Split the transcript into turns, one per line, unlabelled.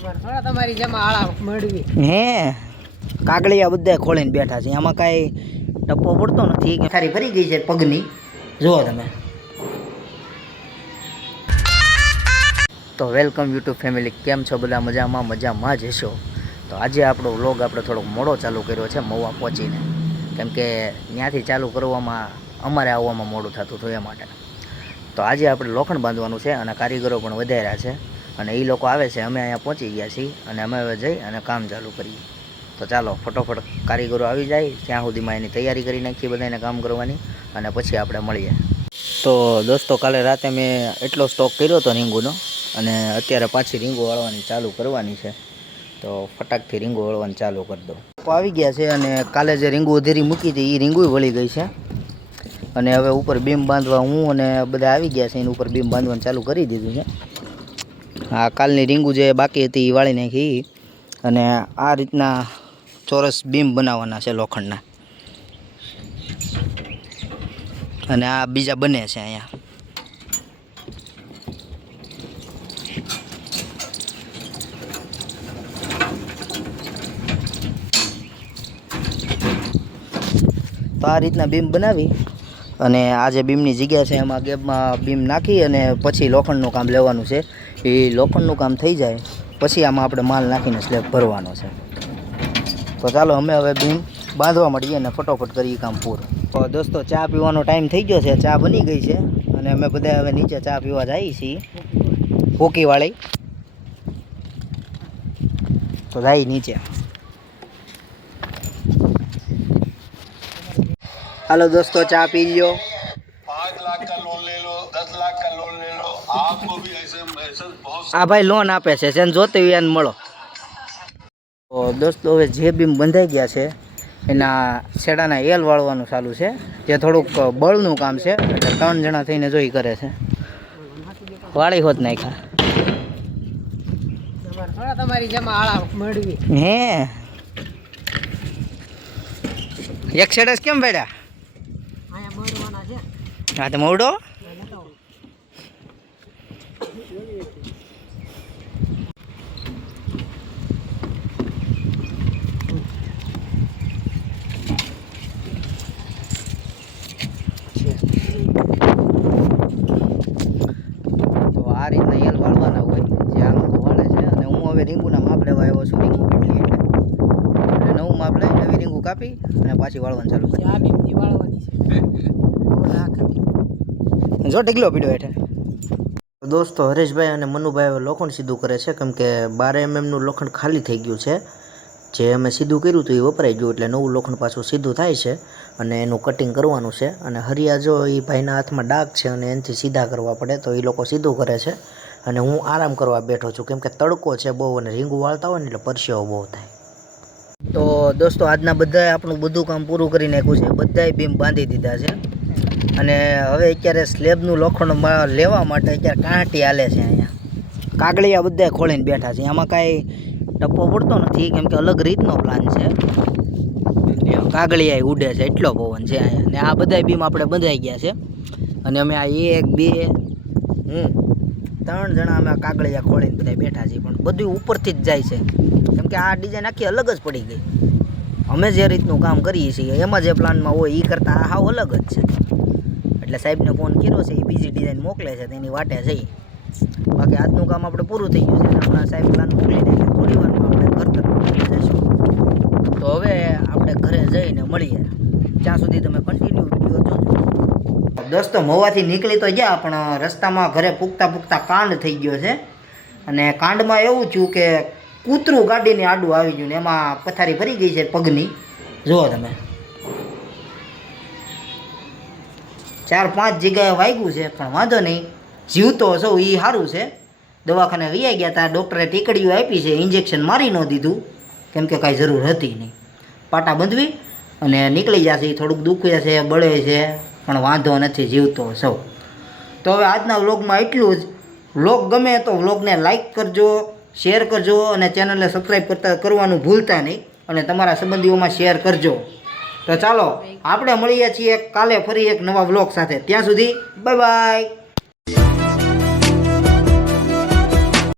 તમારી જેમાં
હે? કાગળિયા બધા ખોલીને બેઠા છે. એમાં કાંઈ ટપ્પો પડતો નથી ખારી ફરી ગઈ છે પગની. જુઓ તમે. તો વેલકમ યુટ્યુબ ફેમિલી. કેમ છો બધા? મજામાં મજામાં જ હશો. તો આજે આપણો વ્લોગ આપણે થોડોક મોડો ચાલુ કર્યો છે, મહુવા પહોંચીને. કેમ કે ત્યાંથી ચાલુ કરવામાં, અમારે આવવામાં મોડું થતું હતું એ માટે. તો આજે આપણે લોખંડ બાંધવાનું છે અને કારીગરો પણ વધાર્યા છે. અને એ લોકો આવે છે, અમે અહીંયા પહોંચી ગયા છીએ અને અમે હવે જઈ અને કામ ચાલુ કરીએ. તો ચાલો, ફટોફટ કારીગરો આવી જાય, ત્યાં સુધીમાં એની તૈયારી કરી નાખીએ બધાને કામ કરવાની અને પછી આપણે મળીએ. તો દોસ્તો, કાલે રાતે મેં એટલો સ્ટોક કર્યો હતો રીંગુનો અને અત્યારે પાછી રીંગો વાળવાની ચાલુ કરવાની છે. તો ફટાકથી રીંગો વળવાની ચાલુ કરી દો આવી ગયા છે અને કાલે જે રીંગુ ઉધેરી મૂકી હતી એ રીંગુ વળી ગઈ છે. અને હવે ઉપર બીમ બાંધવા હું અને બધા આવી ગયા છે, એની ઉપર બીમ બાંધવાનું ચાલુ કરી દીધું છે. આ કાલની રીંગુ જે બાકી હતી એ વાળી નાખી અને આ રીતના ચોરસ બીમ બનાવવાના છે લોખંડના. અને આ બીજા બને છે અહીંયા. તો આ રીતના બીમ બનાવી અને આ જે બીમની જગ્યા છે, એમાં ગેપમાં બીમ નાખી અને પછી લોખંડનું કામ લેવાનું છે. એ લોખંડનું કામ થઈ જાય, પછી આમાં આપણે માલ નાખીને સ્લેબ ભરવાનો છે. તો ચાલો અમે હવે બીમ બાંધવા મળીએ અને ફટોફટ કરીએ કામ પૂરું. તો દોસ્તો, ચા પીવાનો ટાઈમ થઈ ગયો છે, ચા બની ગઈ છે અને અમે બધા હવે નીચે ચા પીવા જઈએ છીએ. હોકીવાળી તો જાય નીચે. હાલો દોસ્તો ચા પી લ્યો
पाँच लाख का लोन ले लो दस लाख का लोन ले लो आपको भी ऐसे ऐसे बहुत
આ ભાઈ લોન આપે છે જેને જોતી હોય એને મળો તો દોસ્તો હવે જે બીમ બંધાઈ ગયા છે એના છેડાના એલ વાળવાનું ચાલુ છે જે થોડુંક બળનું કામ છે એટલે ત્રણ જણા થઈને જોઈ કરે છે વાળી હોત નાખ્યા
થોડા તમારી જેમાં આળા મળવી
હે એક છેડે કેમ બેડ્યા
અહીંયા મળવાના છે
તો તો આ રીતના એલ વાળવાના હોય જે આ લોકો વાળે છે અને હું હવે રીંગુના માપ લેવા આવ્યો છું રીંગુ કેટલી એટલે? એટલે નવું માપ લઈ નવી રીંગુ કાપી અને પાછી વાળવાનું ચાલુ કરી.
આ બીમથી વાળવાની છે.
જો ઢીકલો પીડ્યો હેઠે દોસ્તો, હરેશભાઈ અને મનુભાઈ હવે લોખંડ સીધું કરે છે, કેમ કે બાર એમએમનું લોખંડ ખાલી થઈ ગયું છે. જે અમે સીધું કર્યું હતું એ વપરાઈ ગયું, એટલે નવું લોખંડ પાછું સીધું થાય છે અને એનું કટિંગ કરવાનું છે. અને હરિયા જો એ ભાઈના હાથમાં ડાઘ છે અને એનાથી સીધા કરવા પડે, તો એ લોકો સીધું કરે છે. અને હું આરામ કરવા બેઠો છું, કેમ કે તડકો છે બહુ અને રીંગું વાળતા હોય ને એટલે પરસેવો બહુ થાય. તો દોસ્તો, આજના બધાએ આપણું બધું કામ પૂરું કરી નાખ્યું છે. બધાએ બીમ બાંધી દીધા છે. અને હવે અત્યારે સ્લેબનું લોખંડ લેવા માટે અત્યારે કાંટી હાલે છે અહીંયા. કાગળિયા બધા ખોલીને બેઠા છે. આમાં કાંઈ ટપ્પો પડતો નથી કેમ કે અલગ રીતનો પ્લાન છે. કાગળિયા ઉડે છે એટલો પવન છે અહીંયા. ને આ બધાય બીમ આપણે બંધાઈ ગયા છે. અને અમે આ એક બે હમ ત્રણ જણા અમે કાગળિયા ખોલીને બધા બેઠા છીએ. પણ બધું ઉપરથી જ જાય છે. કેમ કે આ ડિઝાઇન આખી અલગ જ પડી ગઈ. અમે જે રીતનું કામ કરીએ છીએ એમાં જે પ્લાનમાં હોય એ કરતાં આ હાવ અલગ જ છે. એટલે સાહેબને ફોન કર્યો છે, એ બીજી ડિઝાઇન મોકલે છે, તેની વાટે જઈ બાકી આજનું કામ આપણે પૂરું થઈ ગયું છે આપણા સાહેબ પ્લાન મોકલી દે થોડી વારમાં આપણે ઘર જઈશું. તો હવે આપણે ઘરે જઈને મળીએ. ત્યાં સુધી તમે કન્ટિન્યુ વીડિયો જોજો. દોસ્તો મવાથી નીકળી તો ગયા, પણ રસ્તામાં ઘરે પૂગતા પૂગતા કાંડ થઈ ગયો છે. અને કાંડમાં એવું થયું કે કૂતરું ગાડીને આડું આવી ગયું ને, એમાં પથારી ભરી ગઈ છે પગની. જુઓ તમે. ચાર, પાંચ જગ્યાએ વાગ્યું છે, પણ વાંધો નહીં. જીવતો સૌ એ સારું છે. દવાખાને વૈયા ગયા હતા ડૉક્ટરે ટીકડીઓ આપી છે, ઇન્જેક્શન મારી ન દીધું. કેમ કે કાંઈ જરૂર હતી નહીં. પાટા બંધવી અને નીકળી જશે થોડુંક દુખે છે, બળે છે, પણ વાંધો નથી જીવતો સૌ. તો હવે આજના વ્લોગમાં એટલું જ. વ્લોગ ગમે તો વ્લોગને લાઈક કરજો, શેર કરજો અને ચેનલને સબસ્ક્રાઈબ કરતા કરવાનું ભૂલતા નહીં. અને તમારા સંબંધીઓમાં શેર કરજો. તો ચાલો, આપણે મળીએ છીએ કાલે ફરી એક નવા વ્લોગ સાથે. ત્યાં સુધી બાય બાય